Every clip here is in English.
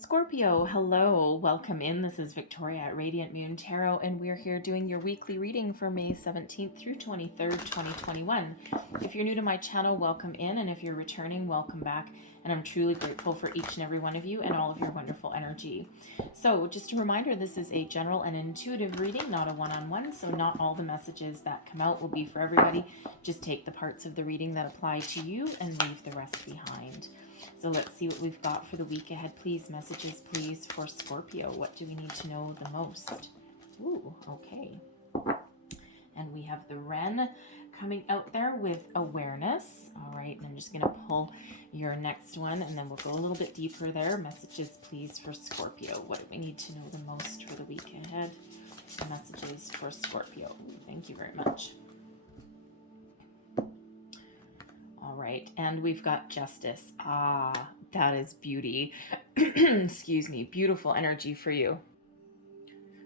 Scorpio, hello, welcome in. This is Victoria at Radiant Moon Tarot, and we're here doing your weekly reading for May 17th through 23rd, 2021. If you're new to my channel, welcome in, and if you're returning, welcome back. And I'm truly grateful for each and every one of you and all of your wonderful energy. So, just a reminder, this is a general and intuitive reading, not a one-on-one, so not all the messages that come out will be for everybody. Just take the parts of the reading that apply to you and leave the rest behind. So let's see what we've got for the week ahead. Please, messages, please, for Scorpio. What do we need to know the most? Ooh, okay. And we have the Wren coming out there with awareness. All right, and I'm just going to pull your next one, and then we'll go a little bit deeper there. Messages, please, for Scorpio. What do we need to know the most for the week ahead? Messages for Scorpio. Thank you very much. All right, and we've got justice. Ah, that is beauty. Excuse me, beautiful energy for you.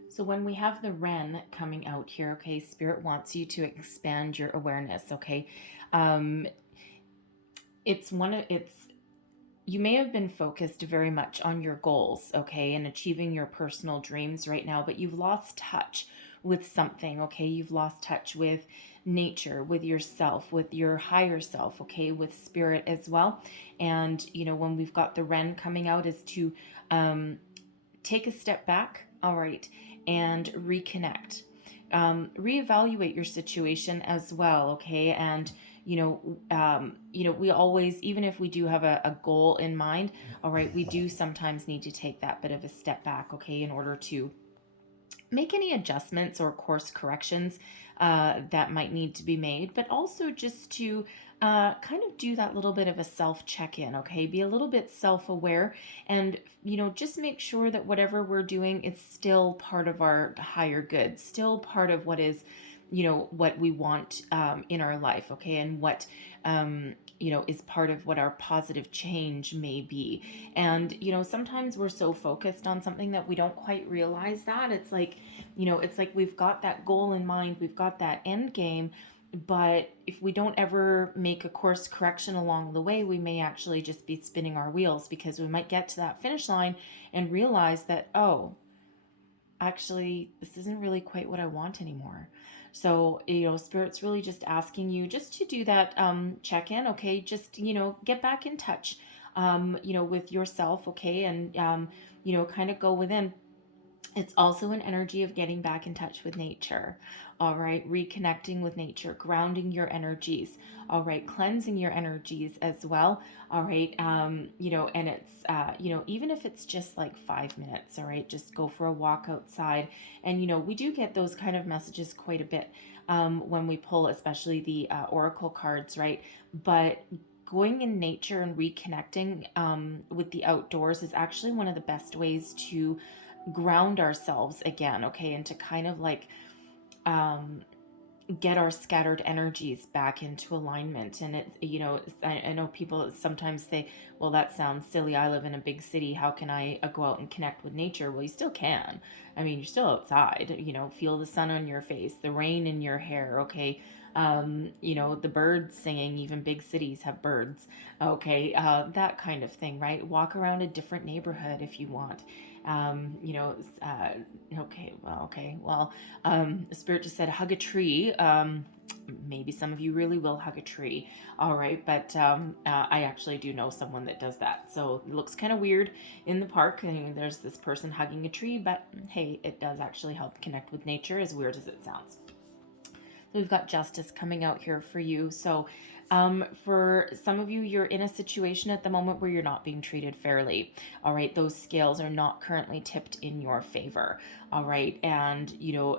So when we have the Wren coming out here, okay, Spirit wants you to expand your awareness, okay? You may have been focused very much on your goals, okay, and achieving your personal dreams right now, but you've lost touch with something, okay? You've lost touch with nature, with yourself, with your higher self, okay, with spirit as well. And, you know, when we've got the Wren coming out is to take a step back, all right, and reconnect. Reevaluate your situation as well, okay? And we always, even if we do have a goal in mind, all right, we do sometimes need to take that bit of a step back, okay, in order to make any adjustments or course corrections that might need to be made, but also just to kind of do that little bit of a self check-in, okay? Be a little bit self-aware and, just make sure that whatever we're doing is still part of our higher good, still part of what is, what we want in our life, okay? And what, is part of what our positive change may be. And, sometimes we're so focused on something that we don't quite realize that. It's like, we've got that goal in mind, we've got that end game, but if we don't ever make a course correction along the way, we may actually just be spinning our wheels, because we might get to that finish line and realize that, oh, actually, this isn't really quite what I want anymore. So, Spirit's really just asking you just to do that check-in, okay? Just, get back in touch, with yourself, okay? And, kind of go within. It's also an energy of getting back in touch with nature, all right? Reconnecting with nature, grounding your energies, all right? Cleansing your energies as well, all right? And it's, even if it's just like 5 minutes, all right? Just go for a walk outside. And, we do get those kind of messages quite a bit when we pull, especially the oracle cards, right? But going in nature and reconnecting with the outdoors is actually one of the best ways to ground ourselves again, okay, and to kind of like get our scattered energies back into alignment. And I know people sometimes say, well, that sounds silly, I live in a big city, how can I go out and connect with nature? Well, you still can. I mean, you're still outside, feel the sun on your face, the rain in your hair, okay? The birds singing. Even big cities have birds, okay? That kind of thing, right? Walk around a different neighborhood if you want. The Spirit just said hug a tree. Maybe some of you really will hug a tree, all right? But I actually do know someone that does that, so it looks kind of weird in the park. I mean, there's this person hugging a tree, but hey, it does actually help connect with nature, as weird as it sounds. We've got justice coming out here for you. So for some of you, you're in a situation at the moment where you're not being treated fairly. All right. Those scales are not currently tipped in your favor. All right. And,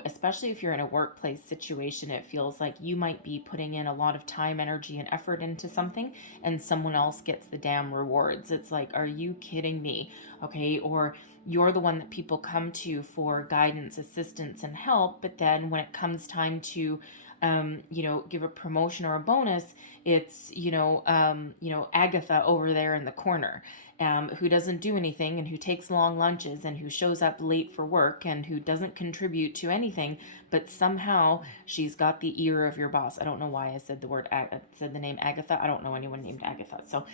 especially if you're in a workplace situation, it feels like you might be putting in a lot of time, energy, and effort into something, and someone else gets the damn rewards. It's like, are you kidding me? Okay. Or you're the one that people come to for guidance, assistance, and help. But then when it comes time to give a promotion or a bonus, it's, Agatha over there in the corner. who doesn't do anything and who takes long lunches and who shows up late for work and who doesn't contribute to anything, but somehow she's got the ear of your boss. I don't know why I said the name Agatha. I don't know anyone named Agatha. So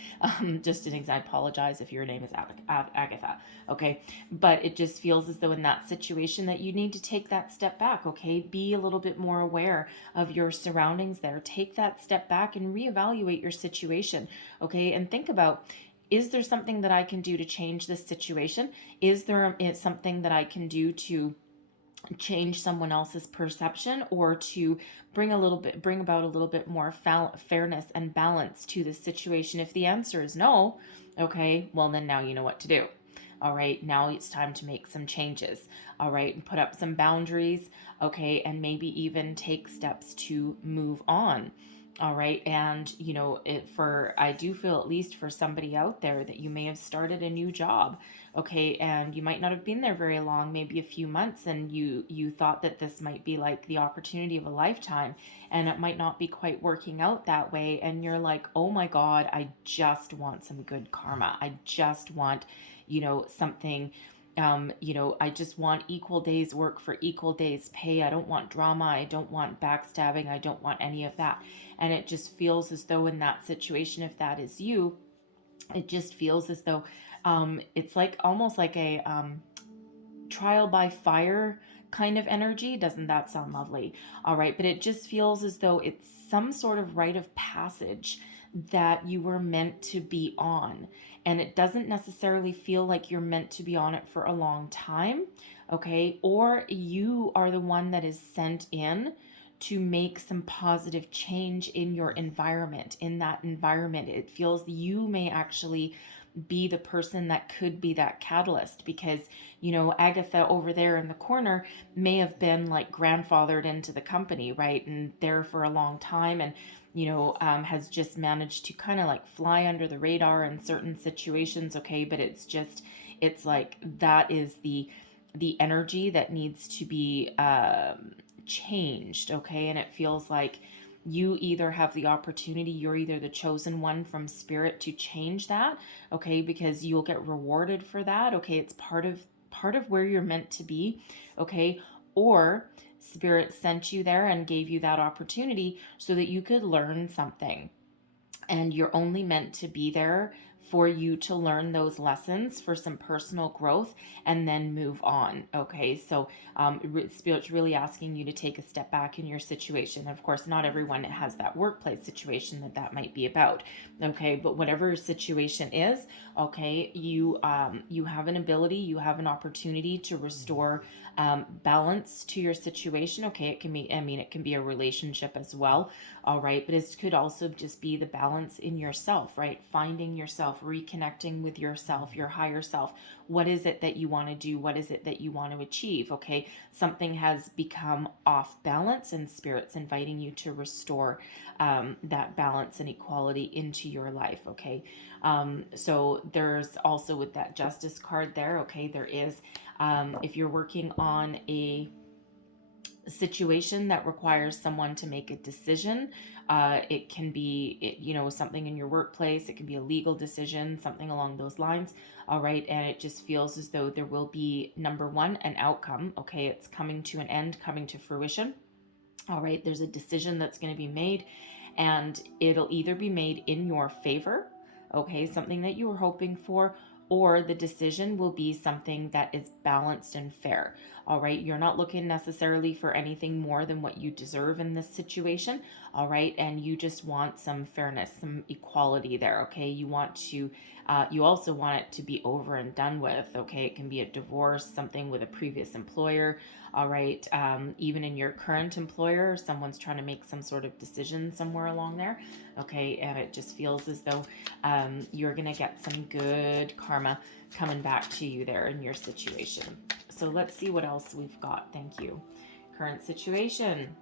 just an example, I apologize if your name is Agatha. Okay. But it just feels as though in that situation that you need to take that step back. Okay. Be a little bit more aware of your surroundings there. Take that step back and reevaluate your situation. Okay. And think about, is there something that I can do to change this situation? Is there something that I can do to change someone else's perception, or to bring about a little bit more fairness and balance to this situation? If the answer is no, okay, well then now you know what to do. All right, now it's time to make some changes. All right, and put up some boundaries. Okay, and maybe even take steps to move on. All right. And, I do feel, at least for somebody out there, that you may have started a new job. Okay. And you might not have been there very long, maybe a few months. And you thought that this might be like the opportunity of a lifetime, and it might not be quite working out that way. And you're like, oh my God, I just want some good karma. I just want, something. I just want equal days work for equal days pay. I don't want drama. I don't want backstabbing. I don't want any of that. And it just feels as though in that situation, if that is you, it just feels as though it's like almost like a trial by fire kind of energy. Doesn't that sound lovely? All right. But it just feels as though it's some sort of rite of passage that you were meant to be on. And it doesn't necessarily feel like you're meant to be on it for a long time. Okay. Or you are the one that is sent in to make some positive change in your environment. In that environment, it feels you may actually be the person that could be that catalyst, because Agatha over there in the corner may have been like grandfathered into the company, right, and there for a long time, and has just managed to kind of like fly under the radar in certain situations. Okay, but it's like that is the energy that needs to be changed. Okay, and it feels like you either have the opportunity, you're either the chosen one from spirit to change that. Okay, because you'll get rewarded for that. Okay, it's part of where you're meant to be. Okay, or spirit sent you there and gave you that opportunity so that you could learn something, and you're only meant to be there for you to learn those lessons for some personal growth and then move on. Okay, so Spirit's really asking you to take a step back in your situation. Of course, not everyone has that workplace situation that might be about. Okay, but whatever your situation is, okay, you have an ability, you have an opportunity to restore balance to your situation. Okay, it can be a relationship as well. All right, but it could also just be the balance in yourself, right? Finding yourself, reconnecting with yourself, your higher self. What is it that you want to do? What is it that you want to achieve? Okay, something has become off balance, and Spirit's inviting you to restore that balance and equality into your life. Okay, so there's also, with that Justice card there, okay, there is, if you're working on a situation that requires someone to make a decision, it can be something in your workplace, it can be a legal decision, something along those lines. All right, and it just feels as though there will be, number one, an outcome. Okay, it's coming to an end, coming to fruition. All right, there's a decision that's going to be made, and it'll either be made in your favor, okay, something that you were hoping for, or the decision will be something that is balanced and fair. All right, you're not looking necessarily for anything more than what you deserve in this situation. All right, and you just want some fairness, some equality there. Okay, you also want it to be over and done with. Okay, it can be a divorce, something with a previous employer. All right, even in your current employer, someone's trying to make some sort of decision somewhere along there. Okay, and it just feels as though you're gonna get some good karma coming back to you there in your situation. So let's see what else we've got. Thank you. Current situation.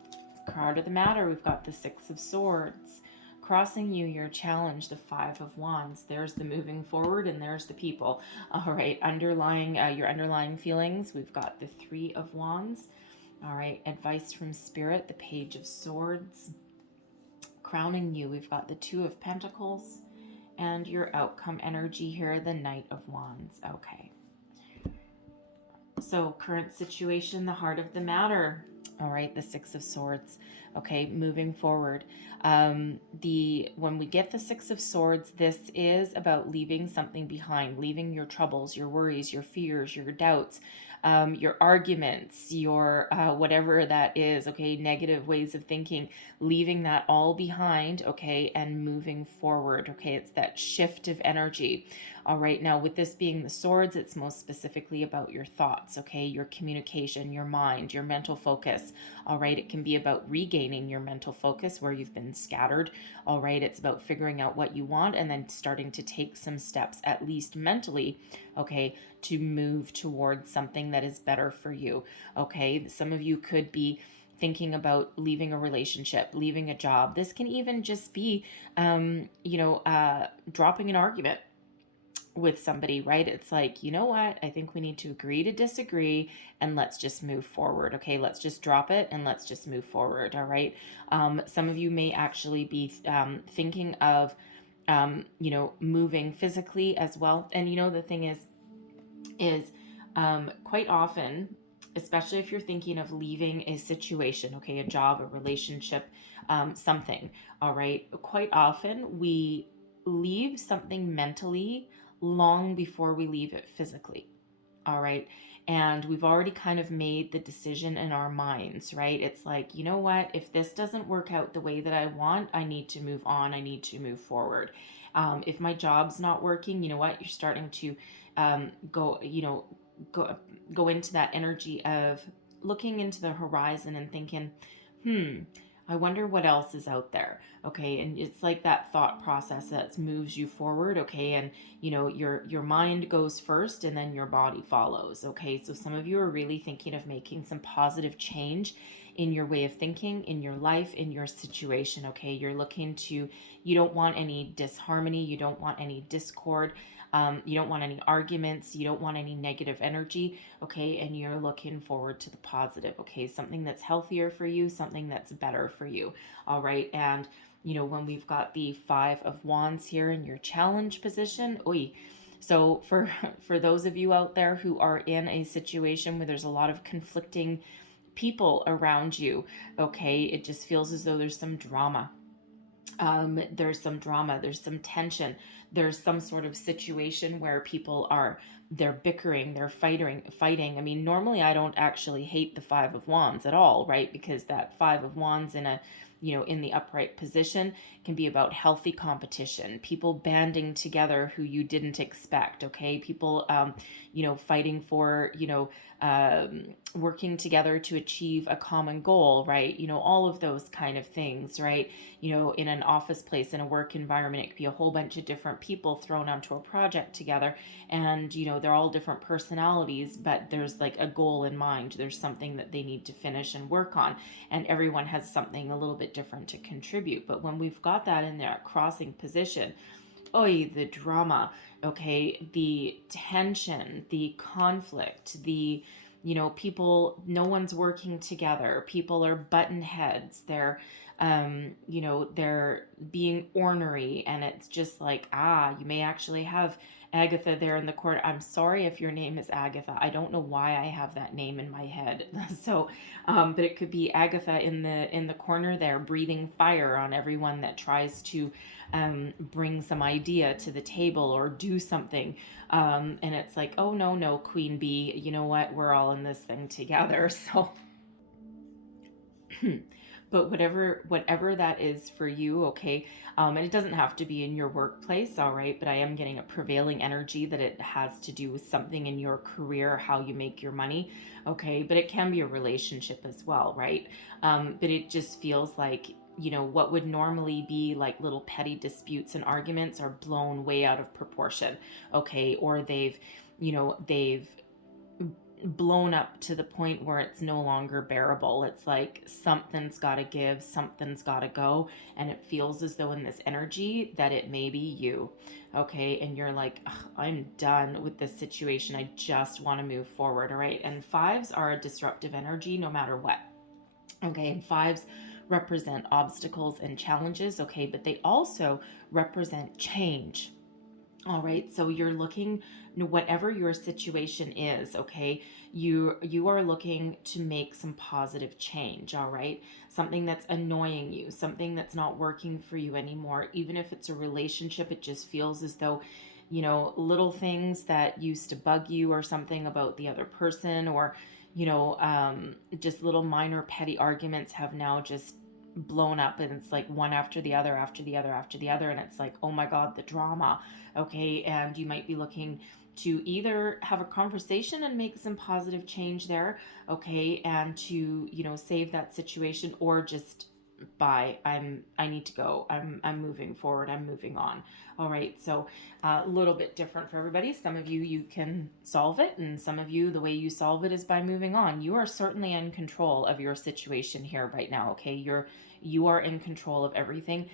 Card of the matter. We've got the Six of Swords. Crossing you, your challenge, the Five of Wands. There's the moving forward, and there's the people. All right, your underlying feelings. We've got the Three of Wands. All right, advice from Spirit, the Page of Swords. Crowning you, we've got the Two of Pentacles And your outcome energy here, the Knight of Wands. Okay. So current situation, the heart of the matter. All right, the Six of Swords. Okay, moving forward. When we get the Six of Swords, this is about leaving something behind, leaving your troubles, your worries, your fears, your doubts, your arguments, your whatever that is, okay, negative ways of thinking, leaving that all behind, okay, and moving forward, okay, it's that shift of energy. All right, now with this being the swords, it's most specifically about your thoughts, okay, your communication, your mind, your mental focus. All right, it can be about regaining your mental focus where you've been scattered. All right, it's about figuring out what you want and then starting to take some steps, at least mentally, okay, to move towards something that is better for you. Okay, some of you could be thinking about leaving a relationship, leaving a job. This can even just be, dropping an argument with somebody, right? It's like, you know what? I think we need to agree to disagree and let's just move forward. Okay, let's just drop it and let's just move forward. All right. Some of you may actually be thinking of, moving physically as well. And the thing is quite often, especially if you're thinking of leaving a situation, okay, a job, a relationship, something, all right, quite often we leave something mentally long before we leave it physically. All right. And we've already kind of made the decision in our minds, right? It's like, you know what? If this doesn't work out the way that I want, I need to move on. I need to move forward. If my job's not working, you know what? You're starting to go, go into that energy of looking into the horizon and thinking, I wonder what else is out there. Okay. And it's like that thought process that moves you forward. Okay. And your mind goes first and then your body follows. Okay. So some of you are really thinking of making some positive change in your way of thinking, in your life, in your situation. Okay. You don't want any disharmony. You don't want any discord. You don't want any arguments. You don't want any negative energy. Okay. And you're looking forward to the positive. Okay. Something that's healthier for you, something that's better for you. All right. And, when we've got the Five of Wands here in your challenge position, so for those of you out there who are in a situation where there's a lot of conflicting people around you, okay, it just feels as though there's some drama. There's some tension, there's some sort of situation where they're bickering, they're fighting. I mean, normally I don't actually hate the Five of Wands at all, right? Because that Five of Wands in the upright position can be about healthy competition, people banding together who you didn't expect, okay? People, fighting for, working together to achieve a common goal, right? All of those kind of things, right? In an office place, in a work environment, it could be a whole bunch of different people thrown onto a project together. And, they're all different personalities, but there's like a goal in mind. There's something that they need to finish and work on. And everyone has something a little bit different to contribute. But when we've got that in that crossing position, the drama, okay, the tension, the conflict, the people, no one's working together, people are button heads, they're they're being ornery, and it's just like, you may actually have Agatha there in the corner. I'm sorry if your name is Agatha. I don't know why I have that name in my head. So, but it could be Agatha in the corner there, breathing fire on everyone that tries to bring some idea to the table or do something. And it's like, oh no, Queen Bee, you know what? We're all in this thing together. So. But whatever that is for you, okay, and it doesn't have to be in your workplace, all right, but I am getting a prevailing energy that it has to do with something in your career, how you make your money, okay, but it can be a relationship as well, right? But it just feels like, what would normally be like little petty disputes and arguments are blown way out of proportion, okay, or they've blown up to the point where it's no longer bearable. It's like something's got to give, something's got to go, and it feels as though in this energy that it may be you, okay? And you're like, I'm done with this situation. I just want to move forward, all right? And fives are a disruptive energy no matter what, okay? And fives represent obstacles and challenges, okay, but they also represent change. All right, so you're looking, whatever your situation is, okay, you are looking to make some positive change. All right, something that's annoying you, something that's not working for you anymore. Even if it's a relationship, it just feels as though, little things that used to bug you or something about the other person, or just little minor petty arguments have now just blown up, and it's like one after the other after the other after the other, and it's like, oh my god, the drama. Okay, and you might be looking to either have a conversation and make some positive change there, okay, and to save that situation, or just bye, I need to go, I'm moving forward, I'm moving on. All right, so a little bit different for everybody. Some of you can solve it, and some of you, the way you solve it is by moving on. You are certainly in control of your situation here right now, okay? You are in control of everything.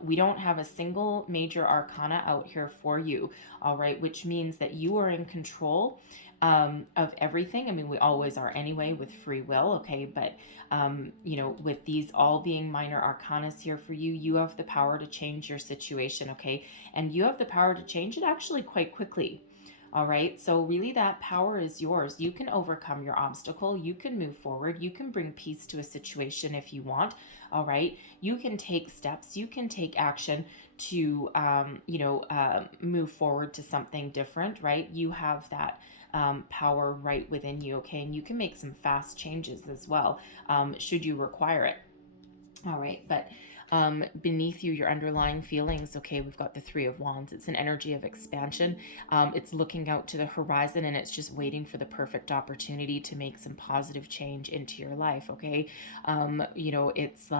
We don't have a single major arcana out here for you, all right, which means that you are in control of everything. I mean, we always are anyway with free will, okay, but with these all being minor arcanas here for you, you have the power to change your situation, okay, and you have the power to change it actually quite quickly. All right, so really that power is yours. You can overcome your obstacle. You can move forward. You can bring peace to a situation if you want. All right, you can take steps. You can take action to, move forward to something different, right? You have that power right within you, okay? And you can make some fast changes as well, should you require it. All right, but beneath you, your underlying feelings, okay, we've got the Three of Wands. It's an energy of expansion. It's looking out to the horizon, and it's just waiting for the perfect opportunity to make some positive change into your life, okay? It's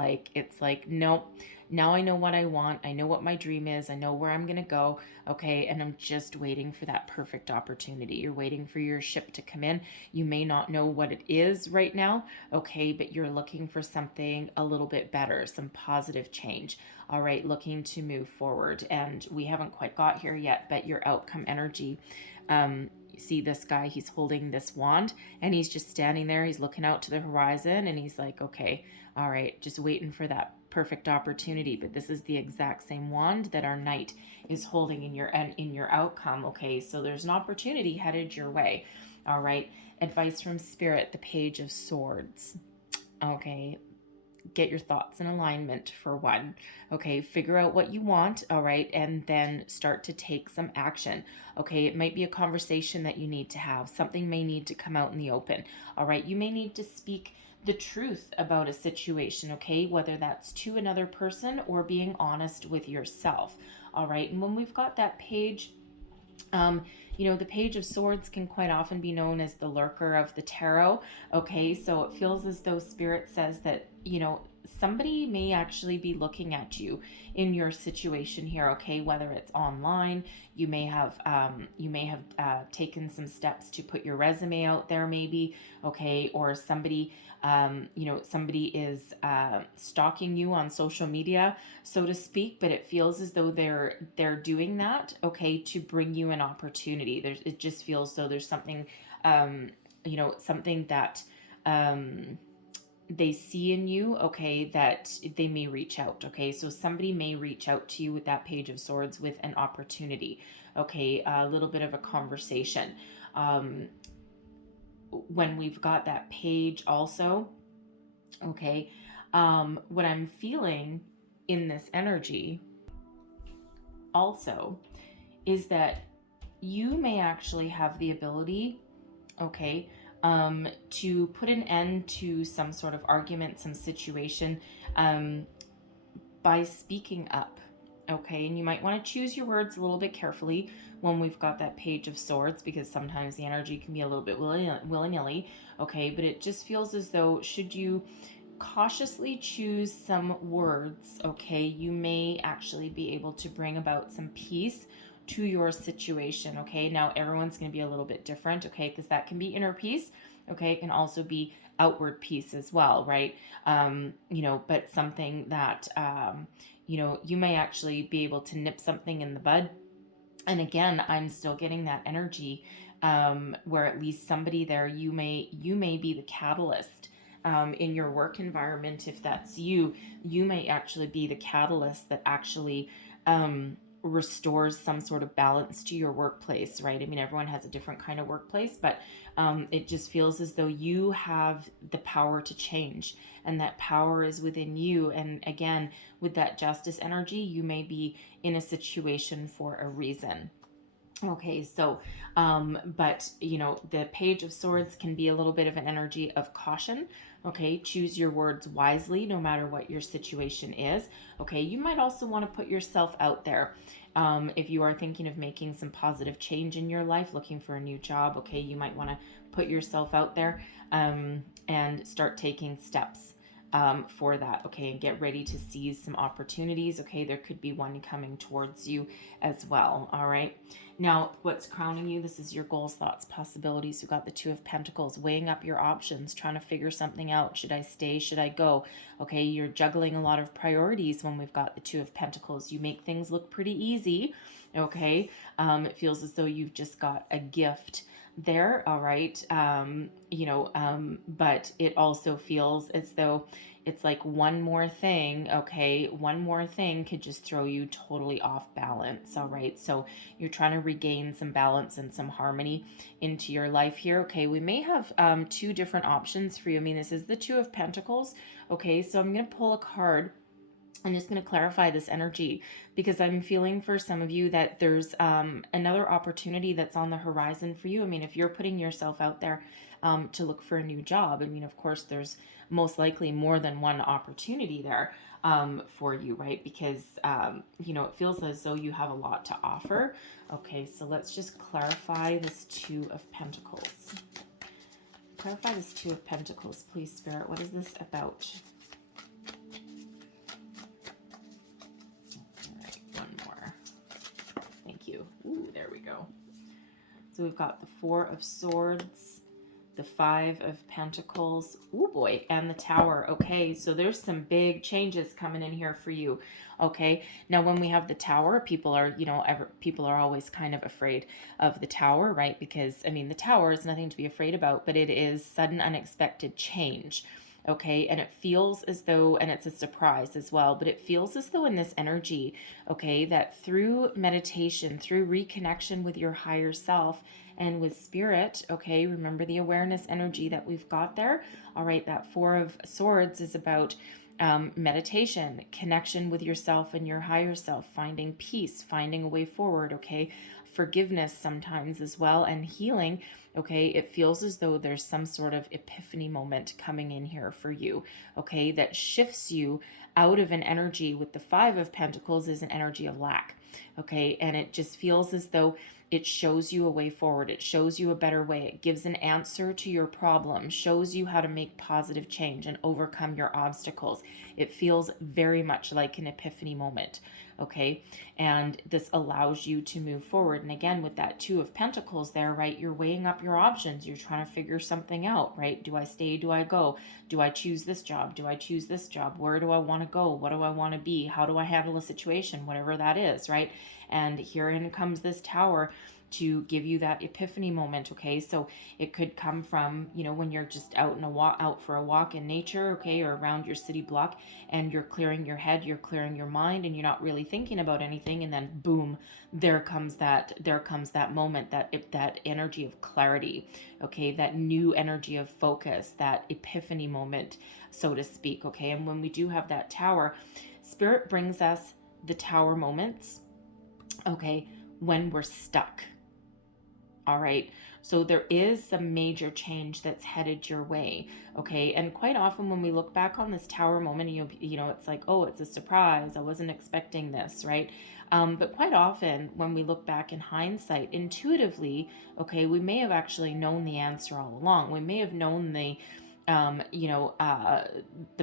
like, nope, now I know what I want. I know what my dream is. I know where I'm going to go, okay? And I'm just waiting for that perfect opportunity. You're waiting for your ship to come in. You may not know what it is right now, okay, but you're looking for something a little bit better, some positive change. All right, looking to move forward. And we haven't quite got here yet, but your outcome energy, you see this guy, he's holding this wand, and he's just standing there. He's looking out to the horizon, and he's like, okay, all right, just waiting for that perfect opportunity. But this is the exact same wand that our knight is holding in your outcome, okay? So there's an opportunity headed your way. All right, advice from Spirit, the Page of Swords. Okay, get your thoughts in alignment for one. Okay, figure out what you want, all right, and then start to take some action. Okay, it might be a conversation that you need to have. Something may need to come out in the open. All right, you may need to speak the truth about a situation, okay, whether that's to another person or being honest with yourself. All right, and when we've got that page, the Page of Swords can quite often be known as the lurker of the tarot. Okay, so it feels as though Spirit says that, somebody may actually be looking at you in your situation here, okay, whether it's online. You may have taken some steps to put your resume out there, maybe, okay, or somebody somebody is stalking you on social media, so to speak, but it feels as though they're doing that, okay, to bring you an opportunity. It just feels so there's something something that they see in you, okay, that they may reach out, okay? So somebody may reach out to you with that Page of Swords with an opportunity, okay, a little bit of a conversation. When we've got that page also, okay, what I'm feeling in this energy also is that you may actually have the ability, okay, to put an end to some sort of argument, some situation, by speaking up, okay? And you might want to choose your words a little bit carefully when we've got that Page of Swords, because sometimes the energy can be a little bit willy-nilly, okay? But it just feels as though, should you cautiously choose some words, okay, you may actually be able to bring about some peace to your situation, okay? Now, everyone's going to be a little bit different, okay, because that can be inner peace, okay? It can also be outward peace as well, right? But something that, you may actually be able to nip something in the bud. And again, I'm still getting that energy where at least somebody there, you may be the catalyst in your work environment. If that's you, you may actually be the catalyst that actually restores some sort of balance to your workplace, right? I mean, everyone has a different kind of workplace, but it just feels as though you have the power to change, and that power is within you. And again, with that justice energy, you may be in a situation for a reason. Okay, so, but the Page of Swords can be a little bit of an energy of caution. Okay, choose your words wisely no matter what your situation is. Okay, you might also want to put yourself out there. If you are thinking of making some positive change in your life, looking for a new job, okay, you might want to put yourself out there and start taking steps for that, okay, and get ready to seize some opportunities. Okay, there could be one coming towards you as well. All right, now what's crowning you? This is your goals, thoughts, possibilities. You've got the Two of Pentacles, weighing up your options, trying to figure something out. Should I stay? Should I go? Okay, you're juggling a lot of priorities when we've got the Two of Pentacles. You make things look pretty easy. Okay, it feels as though you've just got a gift there. All right, but it also feels as though it's like one more thing. Okay, one more thing could just throw you totally off balance. All right, so you're trying to regain some balance and some harmony into your life here. Okay, we may have two different options for you. I mean, this is the Two of Pentacles. Okay, so I'm going to pull a card. I'm just going to clarify this energy because I'm feeling for some of you that there's another opportunity that's on the horizon for you. I mean, if you're putting yourself out there to look for a new job, I mean, of course, there's most likely more than one opportunity there for you, right? Because, it feels as though you have a lot to offer. Okay, so let's just clarify this Two of Pentacles. Clarify this Two of Pentacles, please, Spirit. What is this about? Ooh, there we go. So we've got the Four of Swords, the Five of Pentacles, ooh boy, and the Tower. Okay, so there's some big changes coming in here for you. Okay, now when we have the Tower, people are always kind of afraid of the Tower, right? Because, I mean, the Tower is nothing to be afraid about, but it is sudden, unexpected change. Okay, and it feels as though, and it's a surprise as well, but it feels as though in this energy, okay, that through meditation, through reconnection with your higher self and with spirit, okay, remember the awareness energy that we've got there. All right, that Four of Swords is about meditation, connection with yourself and your higher self, finding peace, finding a way forward, okay, forgiveness sometimes as well, and healing. Okay, it feels as though there's some sort of epiphany moment coming in here for you, okay, that shifts you out of an energy. With the Five of Pentacles is an energy of lack, okay, and it just feels as though it shows you a way forward. It shows you a better way. It gives an answer to your problem, shows you how to make positive change and overcome your obstacles. It feels very much like an epiphany moment, okay? And this allows you to move forward. And again, with that Two of Pentacles there, right, you're weighing up your options. You're trying to figure something out, right? Do I stay? Do I go? Do I choose this job? Do I choose this job? Where do I want to go? What do I want to be? How do I handle a situation? Whatever that is, right? And herein comes this Tower to give you that epiphany moment. Okay, so it could come from, when you're just out for a walk in nature, okay, or around your city block, and you're clearing your head, you're clearing your mind, and you're not really thinking about anything, and then boom, there comes that moment, that energy of clarity, okay, that new energy of focus, that epiphany moment, so to speak. Okay, and when we do have that Tower, Spirit brings us the Tower moments, okay, when we're stuck. All right, so there is some major change that's headed your way, okay? And quite often when we look back on this Tower moment, it's like, oh, it's a surprise. I wasn't expecting this, right? But quite often when we look back in hindsight, intuitively, okay, we may have actually known the answer all along. We may have known the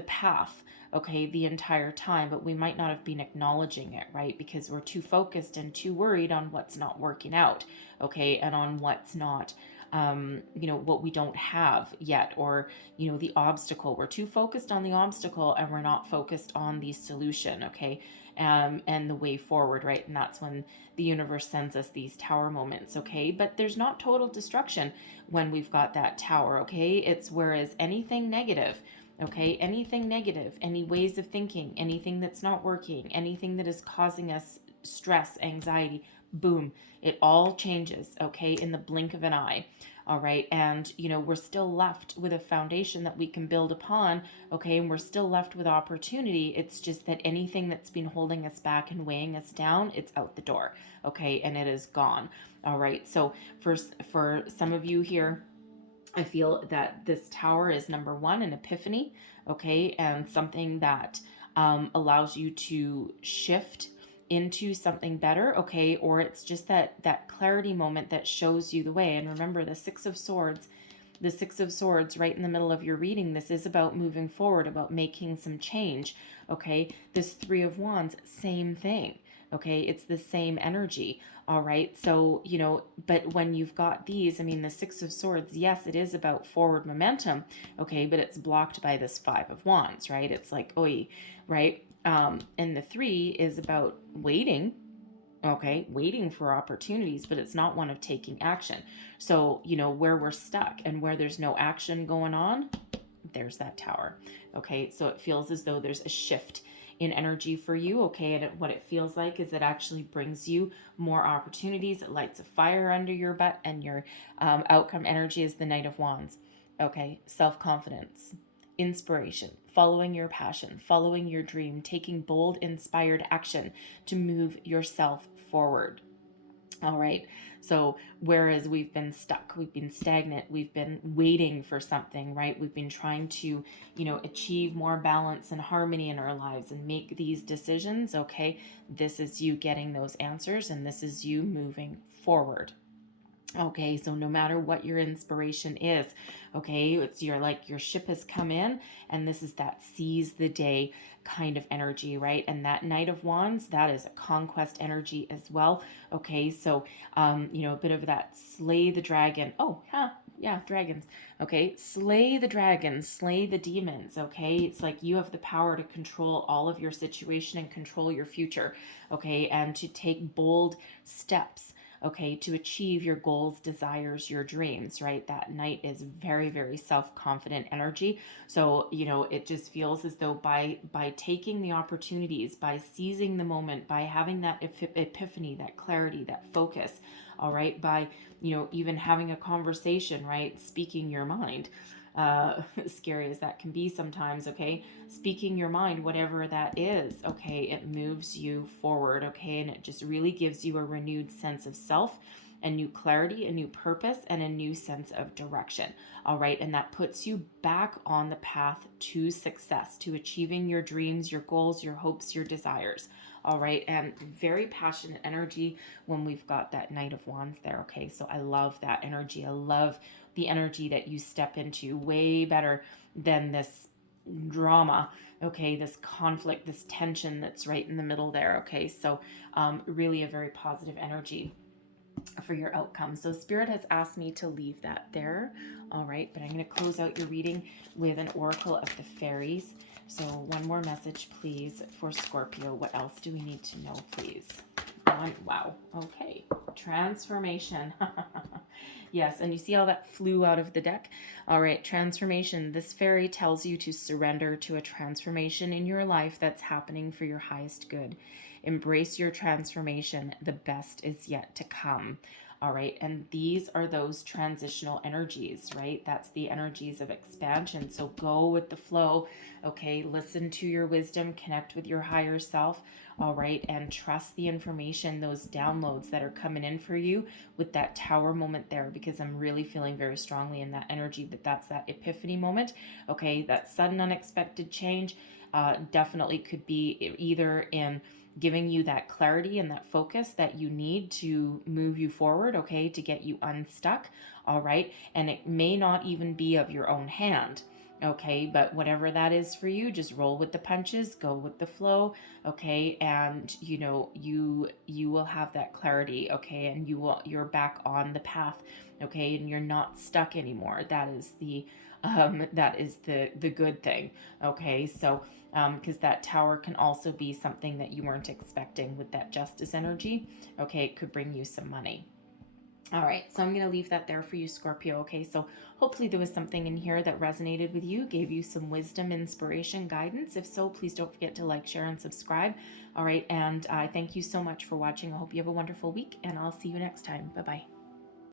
path, okay, the entire time, but we might not have been acknowledging it, right? Because we're too focused and too worried on what's not working out, okay, and on what's not what we don't have yet, or, the obstacle. We're too focused on the obstacle and we're not focused on the solution, okay? And the way forward, right? And that's when the universe sends us these tower moments, okay? But there's not total destruction when we've got that tower, okay? It's whereas anything negative, okay, anything negative, any ways of thinking, anything that's not working, anything that is causing us stress, anxiety, boom, it all changes, okay, in the blink of an eye. All right. And, we're still left with a foundation that we can build upon. Okay. And we're still left with opportunity. It's just that anything that's been holding us back and weighing us down, it's out the door. Okay. And it is gone. All right. So for some of you here, I feel that this tower is number one, an epiphany. Okay. And something that allows you to shift into something better, okay? Or it's just that clarity moment that shows you the way. And remember, the Six of Swords right in the middle of your reading, this is about moving forward, about making some change, okay? This Three of Wands, same thing, okay? It's the same energy, all right? So, but when you've got these, I mean, the Six of Swords, yes, it is about forward momentum, okay? But it's blocked by this Five of Wands, right? It's like, oi, right? And the three is about waiting, okay, waiting for opportunities, but it's not one of taking action. So, where we're stuck and where there's no action going on, there's that tower, okay? So it feels as though there's a shift in energy for you, okay? And what it feels like is it actually brings you more opportunities. It lights a fire under your butt, and your outcome energy is the Knight of Wands, okay? Self-confidence, inspiration, following your passion, following your dream, taking bold, inspired action to move yourself forward. All right. So whereas we've been stuck, we've been stagnant, we've been waiting for something, right? We've been trying to, achieve more balance and harmony in our lives and make these decisions. Okay. This is you getting those answers, and this is you moving forward. Okay, so no matter what your inspiration is, okay, it's your ship has come in, and this is that seize the day kind of energy, right? And that Knight of Wands, that is a conquest energy as well. Okay, so a bit of that slay the dragon. Oh, yeah, dragons. Okay, slay the dragons, slay the demons. Okay, it's like you have the power to control all of your situation and control your future. Okay, and to take bold steps, okay, to achieve your goals, desires, your dreams, right? That Knight is very, very self-confident energy. So, it just feels as though by taking the opportunities, by seizing the moment, by having that epiphany, that clarity, that focus, all right, by, even having a conversation, right? Speaking your mind, scary as that can be sometimes, okay? Speaking your mind, whatever that is, okay, it moves you forward, okay? And it just really gives you a renewed sense of self, a new clarity, a new purpose, and a new sense of direction, all right? And that puts you back on the path to success, to achieving your dreams, your goals, your hopes, your desires, all right? And very passionate energy when we've got that Knight of Wands there, okay? So I love that energy. I love the energy that you step into, way better than this drama, okay, this conflict, this tension that's right in the middle there, okay? So really a very positive energy for your outcome. So Spirit has asked me to leave that there, all right? But I'm going to close out your reading with an oracle of the fairies. So one more message, please, for Scorpio. What else do we need to know, please? Wow. Okay. Transformation. Yes, and you see how that flew out of the deck? All right, transformation. This fairy tells you to surrender to a transformation in your life that's happening for your highest good. Embrace your transformation. The best is yet to come. All right, and these are those transitional energies, right? That's the energies of expansion. So go with the flow, okay? Listen to your wisdom, connect with your higher self, all right? And trust the information, those downloads that are coming in for you with that tower moment there, because I'm really feeling very strongly in that energy that's that epiphany moment, okay? That sudden unexpected change definitely could be either in giving you that clarity and that focus that you need to move you forward, okay, to get you unstuck, all right? And it may not even be of your own hand, Okay, but whatever that is for you, just roll with the punches, go with the flow, okay? And you will have that clarity, okay? And you're back on the path, okay? And you're not stuck anymore. That is the good thing, okay? So because that tower can also be something that you weren't expecting with that justice energy, okay? It could bring you some money. All right, so I'm going to leave that there for you, Scorpio. Okay, so hopefully there was something in here that resonated with you, gave you some wisdom, inspiration, guidance. If so, please don't forget to like, share, and subscribe. All right, and I thank you so much for watching. I hope you have a wonderful week, and I'll see you next time. Bye-bye.